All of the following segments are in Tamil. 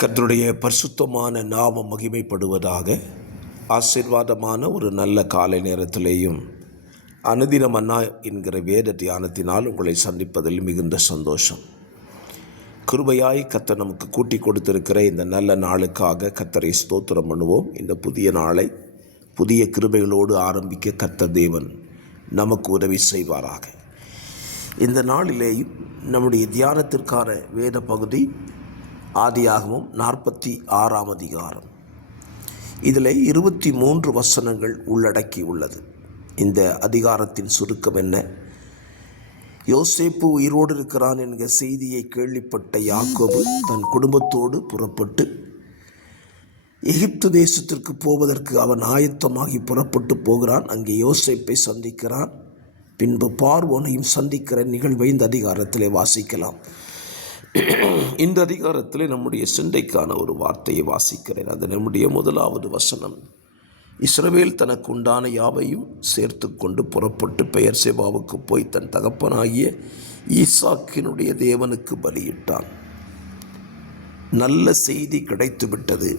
கர்த்தருடைய பரிசுத்தமான நாமம் மகிமைப்படுவதாக. ஆசீர்வாதமான ஒரு நல்ல காலை நேரத்திலேயும் அனுதின மன்னா என்கிற வேத தியானத்தினால் உங்களை சந்திப்பதில் மிகுந்த சந்தோஷம். கிருபையாய் கர்த்தர் நமக்கு கூட்டி கொடுத்திருக்கிற இந்த நல்ல நாளுக்காக கர்த்தரை ஸ்தோத்திரம் பண்ணுவோம். இந்த புதிய நாளை புதிய கிருபைகளோடு ஆரம்பிக்க கர்த்தர் தேவன் நமக்கு உதவி செய்வாராக. இந்த நாளிலேயும் நம்முடைய தியானத்திற்கான வேத பகுதி ஆதியாகமம் 46ஆம் அதிகாரம். இதில் 23 வசனங்கள் உள்ளடக்கி உள்ளது. இந்த அதிகாரத்தின் சுருக்கம் என்ன? யோசேப்பு உயிரோடு இருக்கிறான் என்கிற செய்தியை கேள்விப்பட்ட யாக்கோபு தன் குடும்பத்தோடு புறப்பட்டு எகிப்து தேசத்திற்கு போவதற்கு அவன் ஆயத்தமாகி புறப்பட்டு போகிறான். அங்கே யோசேப்பை சந்திக்கிறான். பின்பு பார்வோனையும் சந்திக்கிற நிகழ்வை இந்த அதிகாரத்திலே வாசிக்கலாம். இந்த அதிகாரத்தில் நம்முடைய சிந்தைக்கான ஒரு வார்த்தையை வாசிக்கிறேன். அது நம்முடைய முதலாவது வசனம். இஸ்ரவேல் தனக்கு உண்டான யாவையும் சேர்த்து கொண்டு புறப்பட்டு பெயர்சேபாவுக்கு போய் தன் தகப்பனாகிய ஈசாக்கினுடைய தேவனுக்கு பலியிட்டான். நல்ல செய்தி கிடைத்துவிட்டது.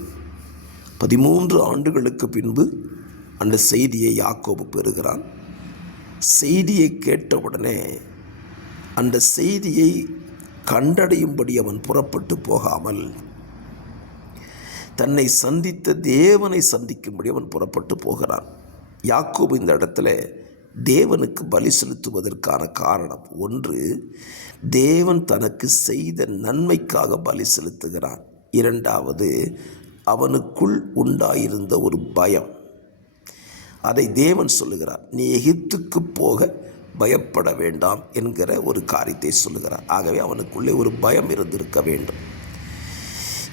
13 ஆண்டுகளுக்கு பின்பு அந்த செய்தியை யாக்கோபு பெறுகிறான். செய்தியை கேட்டவுடனே அந்த செய்தியை கண்டடையும்படி அவன் புறப்பட்டு போகாமல் தன்னை சந்தித்த தேவனை சந்திக்கும்படி அவன் புறப்பட்டு போகிறான். யாக்கோபு இந்த இடத்துல தேவனுக்கு பலி செலுத்துவதற்கான காரணம் ஒன்று, தேவன் தனக்கு செய்த நன்மைக்காக பலி செலுத்துகிறான். இரண்டாவது, அவனுக்குள் உண்டாயிருந்த ஒரு பயம். அதை தேவன் சொல்லுகிறார், நீ எகிப்துக்கு போக பயப்பட வேண்டாம் என்கிற ஒரு காரியத்தை சொல்லுகிறார். ஆகவே அவனுக்குள்ளே ஒரு பயம் இருந்திருக்க வேண்டும்.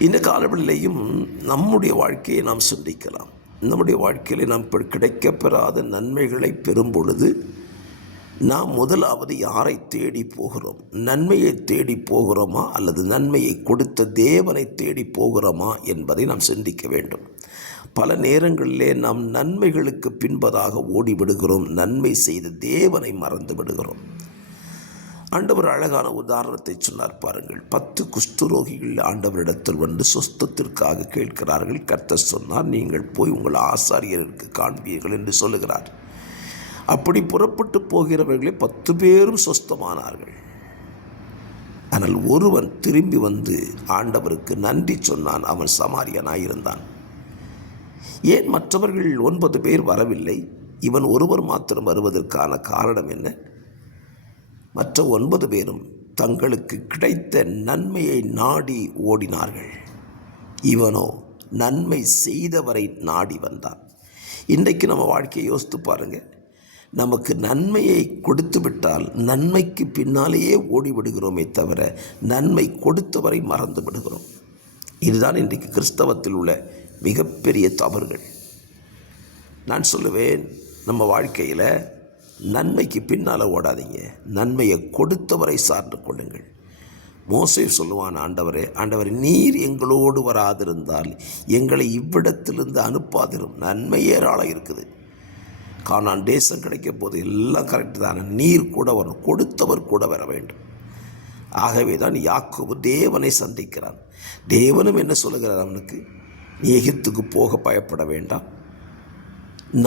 இந்த காலவெளியிலையும் நம்முடைய வாழ்க்கையை நாம் சிந்திக்கலாம். நம்முடைய வாழ்க்கையில் நாம் கிடைக்கப்பெறாத நன்மைகளை பெறும் பொழுது நாம் முதலாவது யாரை தேடி போகிறோம்? நன்மையை தேடி போகிறோமா அல்லது நன்மையை கொடுத்த தேவனை தேடி போகிறோமா என்பதை நாம் சிந்திக்க வேண்டும். பல நேரங்களிலே நாம் நன்மைகளுக்கு பின்பதாக ஓடிவிடுகிறோம். நன்மை செய்த தேவனை மறந்து விடுகிறோம். ஆண்டவர் அழகான உதாரணத்தை சொன்னார் பாருங்கள். 10 குஷ்டரோகிகள் ஆண்டவரிடத்தில் வந்து சொஸ்தத்திற்காக கேட்கிறார்கள். கர்த்தர் சொன்னார், நீங்கள் போய் உங்கள் ஆசாரியருக்கு காண்பீர்கள் என்று சொல்லுகிறார். அப்படி புறப்பட்டு போகிறவர்களே 10 பேரும் சொஸ்தமானார்கள். ஆனால் ஒருவன் திரும்பி வந்து ஆண்டவருக்கு நன்றி சொன்னான். அவன் சமாரியனாயிருந்தான். ஏன் மற்றவர்கள் 9 பேர் வரவில்லை? இவன் ஒருவர் மாத்திரம் வருவதற்கான காரணம் என்ன? மற்ற 9 பேரும் தங்களுக்கு கிடைத்த நன்மையை நாடி ஓடினார்கள். இவனோ நன்மை செய்தவரை நாடி வந்தான். இன்றைக்கு நம்ம வாழ்க்கையை யோசித்து பாருங்கள். நமக்கு நன்மையை கொடுத்து விட்டால் நன்மைக்கு பின்னாலேயே ஓடிவிடுகிறோமே தவிர நன்மை கொடுத்தவரை மறந்து விடுகிறோம். இதுதான் இன்றைக்கு கிறிஸ்தவத்தில் உள்ள மிகப்பெரிய தவறுகள். நான் சொல்லுவேன், நம்ம வாழ்க்கையில் நன்மைக்கு பின்னால் ஓடாதீங்க, நன்மையை கொடுத்தவரை சார்ந்து கொள்ளுங்கள். மோசே சொல்லுவான், ஆண்டவரே நீர் எங்களோடு வராதிருந்தால் எங்களை இவ்விடத்திலிருந்து அனுப்பாதிரும். நன்மை ஏராளம் இருக்குது. கானான் தேசம் கிடைக்க போது எல்லாம் கரெக்டு தானே, நீர் கூட வரும், கொடுத்தவர் கூட வர வேண்டும். ஆகவே தான் யாக்கோபு தேவனை சந்திக்கிறான். தேவனும் என்ன சொல்லுகிறார் அவனுக்கு? நீ எகிப்துக்கு போக பயப்பட வேண்டாம்,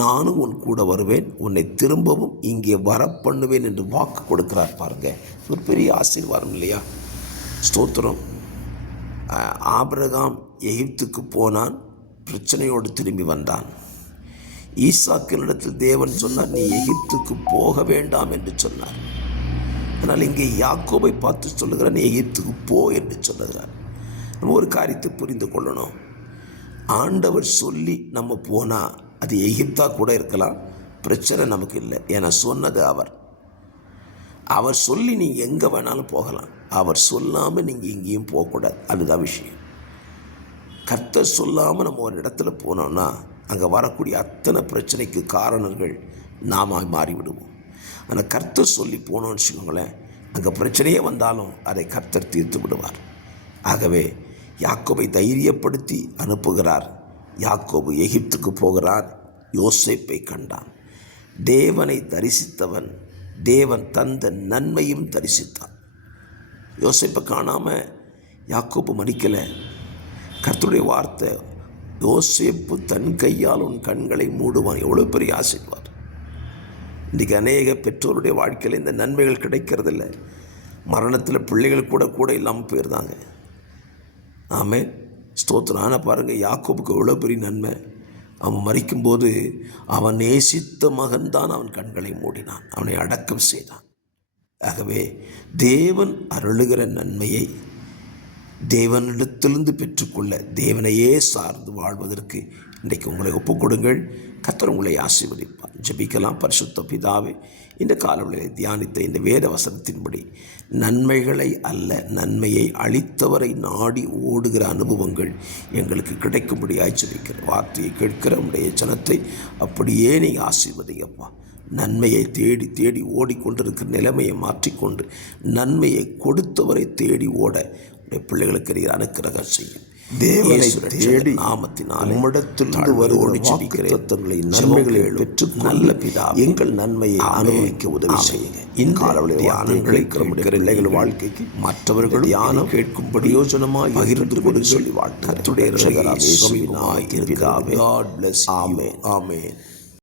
நானும் உன் கூட வருவேன், உன்னை திரும்பவும் இங்கே வர பண்ணுவேன் என்று வாக்கு கொடுக்கிறார். பாருங்க, ஒரு பெரிய ஆசீர்வாதம் இல்லையா? ஸ்தோத்திரம். ஆபிரகாம் எகிப்துக்கு போனான், பிரச்சனையோடு திரும்பி வந்தான். ஈசாக்கினிடத்தில் தேவன் சொன்னார், நீ எகிப்துக்கு போக வேண்டாம் என்று சொன்னார். ஆனால் இங்கே யாக்கோபை பார்த்து சொல்லுகிறார், நீ எகிப்துக்கு போ என்று சொல்லுகிறார். நம்ம ஒரு காரியத்தை புரிந்து கொள்ளணும். ஆண்டவர் சொல்லி நம்ம போனால் அது எகிப்தா கூட இருக்கலாம், பிரச்சனை நமக்கு இல்லை. ஏன்னா சொன்னது அவர் சொல்லி நீங்கள் எங்கே வேணாலும் போகலாம். அவர் சொல்லாமல் நீங்கள் எங்கேயும் போகக்கூடாது. அதுதான் விஷயம். கர்த்தர் சொல்லாமல் நம்ம ஒரு இடத்துல போனோம்னா அங்கே வரக்கூடிய அத்தனை பிரச்சனைக்கு காரணங்கள் நாம மாறிவிடுவோம். ஆனால் கர்த்தர் சொல்லி போனோம்னு வச்சுக்கோங்களேன், அங்கே பிரச்சனையே வந்தாலும் அதை கர்த்தர் தீர்த்து விடுவார். ஆகவே யாக்கோபை தைரியப்படுத்தி அனுப்புகிறார். யாக்கோபு எகிப்துக்கு போகிறார். யோசேப்பை கண்டான். தேவனை தரிசித்தவன் தேவன் தந்த நன்மையும் தரிசித்தான். யோசேப்பை காணாமல் யாக்கோபு மடிக்கலை. கர்த்தருடைய வார்த்தை, யோசேப்பு தன் கையால் உன் கண்களை மூடுவான். எவ்வளோ பெரிய ஆசீர்வாதம். இன்றைக்கி அநேக பெற்றோருடைய வாழ்க்கையில் இந்த நன்மைகள் கிடைக்கிறதில்ல. மரணத்தில் பிள்ளைகள் கூட இல்லாமல் போயிருந்தாங்க. ஆமென், ஸ்தோத்திரம். ஆனால் பாருங்கள், யாக்கோபுக்கு எவ்வளோ பெரிய நன்மை. அவன் மரிக்கும்போது அவன் நேசித்த மகன்தான் அவன் கண்களை மூடினான், அவனை அடக்கம் செய்தான். ஆகவே தேவன் அருளுகிற நன்மையை தேவனிடத்திலிருந்து பெற்றுக்கொள்ள, தேவனையே சார்ந்து வாழ்வதற்கு இன்றைக்கு உங்களை ஒப்புக்கொடுங்கள். கர்த்தர் உங்களை ஆசீர்வதிப்பார். ஜெபிக்கலாம். பரிசுத்த பிதாவே, இந்த காலவெளியில் தியானித்த இந்த வேத வசனத்தின்படி நன்மைகளை அல்ல, நன்மையை அளித்தவரை நாடி ஓடுகிற அனுபவங்கள் எங்களுக்கு கிடைக்கும்படியாய் ஜெபிக்கிற வார்த்தையை கேட்கிற உடைய ஜனத்தை அப்படியே நீங்கள் ஆசீர்வதிங்கப்பா. நன்மையை தேடி தேடி ஓடிக்கொண்டிருக்கிற நிலைமையை மாற்றிக்கொண்டு நன்மையை கொடுத்தவரை தேடி ஓட உடைய பிள்ளைகளுக்கு நீர் அனுக்கிரகம் செய்யும். தேவனை தேடி நாமத்தினால் உம்மிடத்திலிருந்து வருகிற வாக்குத்தத்தங்களை நன்மைகளை பெற்று நல்ல பிதா எங்கள் நன்மையை அனுபவிக்க உதவி செய்யுங்க. இந்த தியானங்களை பிள்ளைகள் வாழ்க்கைக்கு மற்றவர்கள் தியானம் கேட்கும்படி யோசனமாய் பகிர்ந்து கொண்டு சொல்லி வாழ்த்துடைய God bless you. Amen.